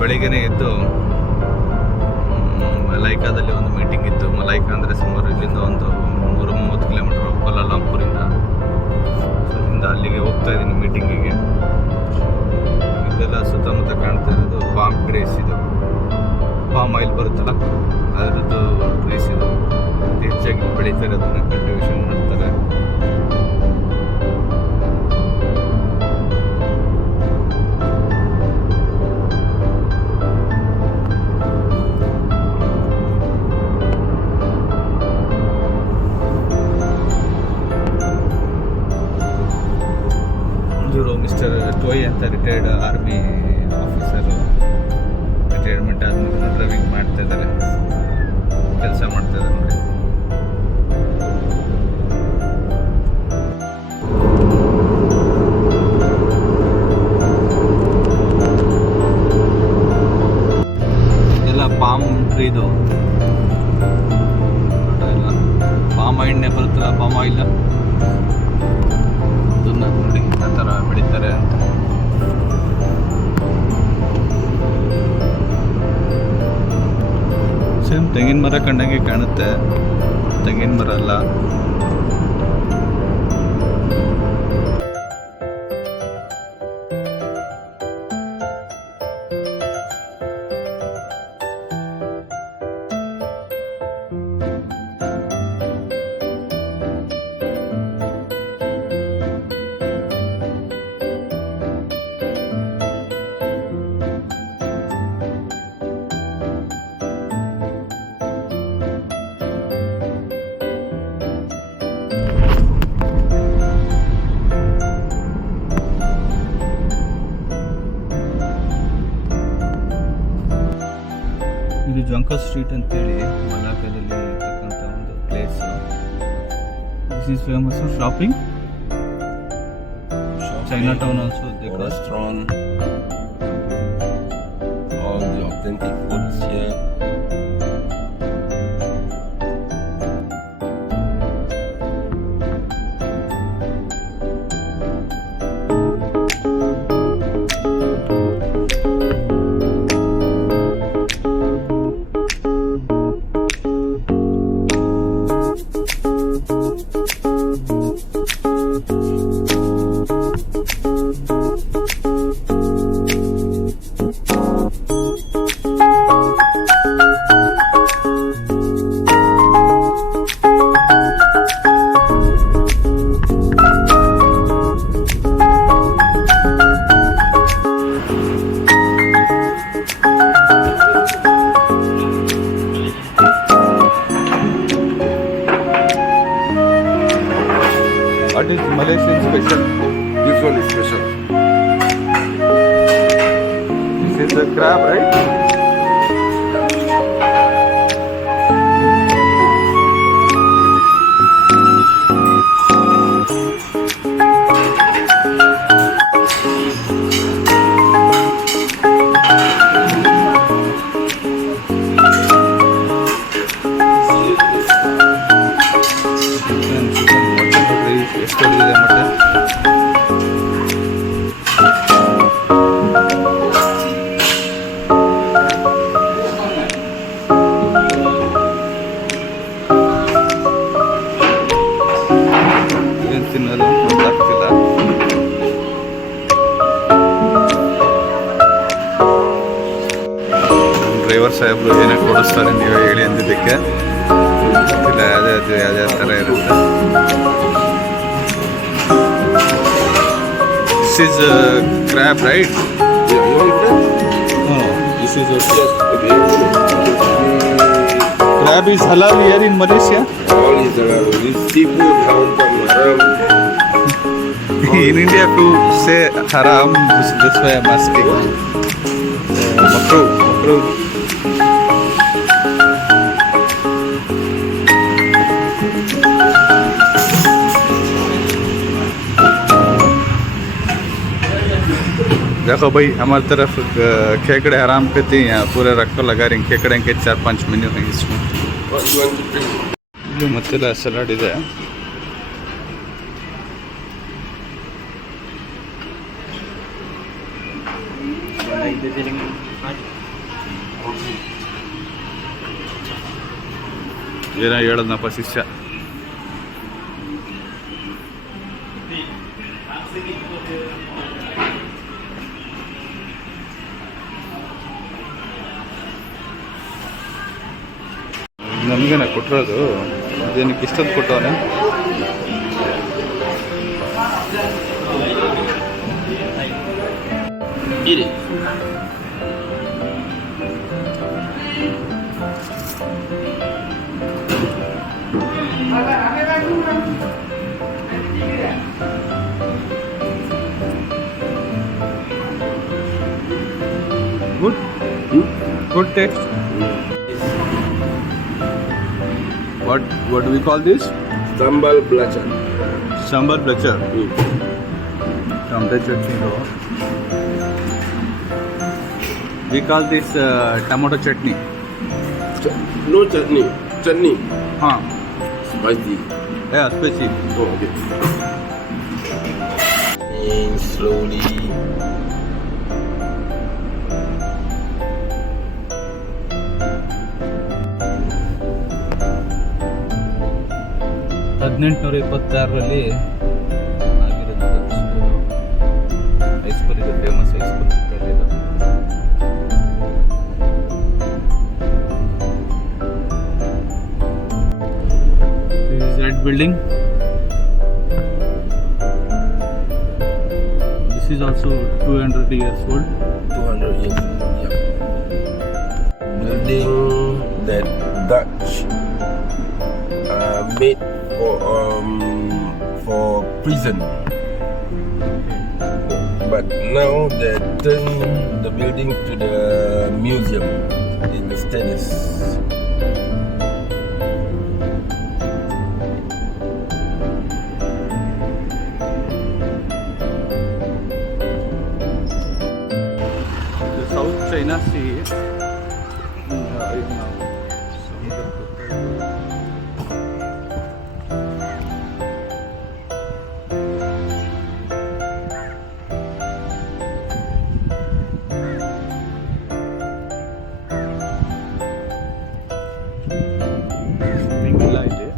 ಬೆಳಿಗ್ಗೆನೇ ಎದ್ದು ಮಲೈಕಾದಲ್ಲಿ ಒಂದು ಮೀಟಿಂಗ್ ಇತ್ತು. ಮಲೈಕಾ ಅಂದರೆ ಸುಮಾರು ಇಲ್ಲಿಂದ ಒಂದು 130 ಕಿಲೋಮೀಟರ್ ಕೋಲಾಲಂಪುರಿಂದ. ಸೊ ಇಲ್ಲಿಂದ ಅಲ್ಲಿಗೆ ಹೋಗ್ತಾ ಇದ್ದೀನಿ ಮೀಟಿಂಗಿಗೆ. ಇದೆಲ್ಲ ಸುತ್ತಮುತ್ತ ಕಾಣ್ತಾ ಇರೋದು ಪಾಮ್ ಟ್ರೀಸ್. ಇದು ಪಾಮ್ ಆಯಿಲ್ ಬರುತ್ತಲ್ಲ ಅದರದ್ದು ಟ್ರೀಸ್. ಇದು ಹೆಚ್ಚಾಗಿ ಬೆಳೀತಾರೆ, ಅದನ್ನು ಕಲ್ಟಿವೇಶನ್ ಮಾಡ್ತಾರೆ. ಇವರು ಮಿಸ್ಟರ್ ಟೋಯ್ ಅಂತ ರಿಟೈರ್ಡ್ ಆರ್ಮಿ ಆಫೀಸರು. ರಿಟೈರ್ಮೆಂಟ್ ಆದ್ಮೇಲೆ ಡ್ರೈವಿಂಗ್ ಮಾಡ್ತಾ ಇದ್ದಾರೆ, ಕೆಲಸ ಮಾಡ್ತಾ ಇದ್ದಾರೆ ನೋಡಿ. ಇದೆಲ್ಲ ಪಾಮ್ ಟ್ರೀದು ಎಲ್ಲ ಪಾಮ್ ಎಣ್ಣೆ ಬರುತ್ತಲ್ಲ, ಪಾಮ್ ಆಯಿಲ್ ಅದನ್ನ ನೋಡಿ ಆ ಥರ ಬೆಳೀತಾರೆ ಅಂತ. ಸೇಮ್ ತೆಂಗಿನ ಮರ ಕಂಡಂಗೆ ಕಾಣುತ್ತೆ, ತೆಂಗಿನ ಮರ ಅಲ್ಲ. ಇದು ಜಂಕಾ ಸ್ಟ್ರೀಟ್ ಅಂತೇಳಿ ಮಲಾಕಾದಲ್ಲಿ ಇರ್ತಕ್ಕಂಥ ಒಂದು place. This is famous for shopping. China town also restaurant, all the authentic foods here. What is Malaysian special? This one is special. This is the crab, right? ಎಷ್ಟು ಇದೆ ಮಟನ್? ಏನು ತಿನ್ನೋದು ಗೊತ್ತಾಗ್ತಿಲ್ಲ. ಡ್ರೈವರ್ ಸಾಹೇಬ್ರು ಏನೇ ಕೊಡಿಸ್ತಾರೆ ನೀವೇ ಹೇಳಿ ಅಂದಿದ್ದಕ್ಕೆ ಇಲ್ಲ, ಅದೇ ಥರ ಇರುತ್ತೆ. This is a crab, right? Yeah, you want crab? No, this is a Yes, okay. crab is halal here in Malaysia. All is this seafood, haram from haram. In India, to say haram, this way I'm asking. Makruh. देखो भाई, हमारी तरफ खेकड़े हराम कहते हैं, यहाँ पूरे रख कर लगा रहे हैं खेकड़े के 4-5 मेन्यू हैं इसमें. What you want to drink? ಇದು ಮತ್ತೆಲ್ಲ ಸಲಾಡ್ ಇದೆ. ಏನೋ ಹೇಳದ್ನಪ್ಪ ಶಿಷ್ಯ. ನಮಗೇನ ಕೊಟ್ಟಿರೋದು, ಅದೇನಕ್ಕೆ ಇಷ್ಟೊಂದು ಕೊಟ್ಟವನೆ? Eat it. Good? Good taste. What do we call this? Sambal belacan. Sambar belacan. Tomato chutney. We call this tomato chutney. No chutney. Chutney. Huh. Spicy. Yeah, spicy. Oh, okay. And slowly. ರಲ್ಲಿ ಆಗಿರೋದು ಹೈಸ್ಕೂಲ್ ಇದು, famous high school ಇದು. This is red building. This is also 200 years old. 200 years. Yeah. Building that Dutch made for prison. But now they turn the building to the museum in the status. The South China Sea. ಇಲ್ಲ ಇಲ್ಲಿ.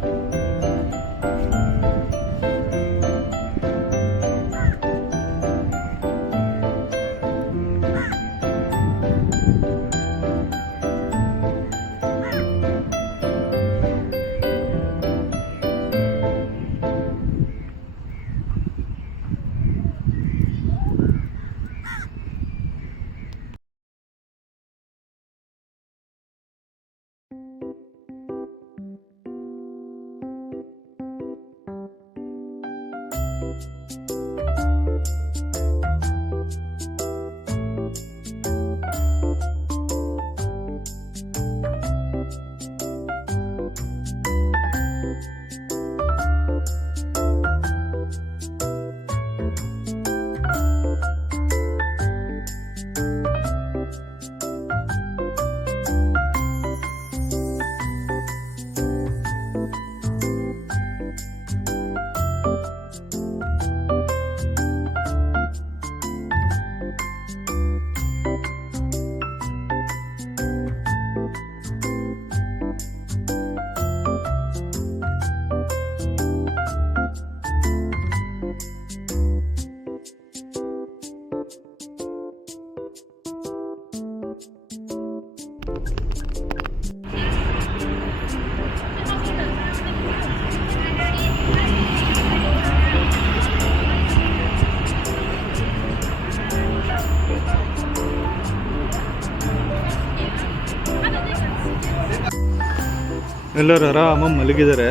ಎಲ್ಲರೂ ಆರಾಮಾಗಿ ಮಲಗಿದ್ದಾರೆ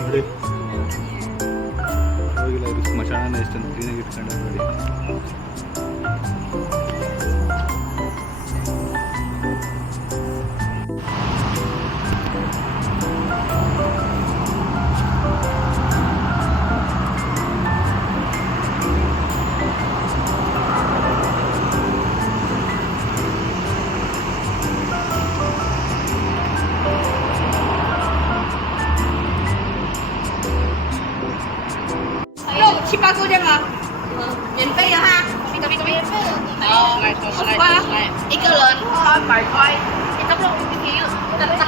ನೋಡಿ. ಹೋಗಿಲ್ಲ ಅವರು ಸ್ಮಶಾನ ಎಷ್ಟೊಂದು ಕ್ಲೀನಾಗಿ ಇಟ್ಕೊಂಡ್ರೆ ನೋಡಿ. Ikaw lang. Ito po, ito po.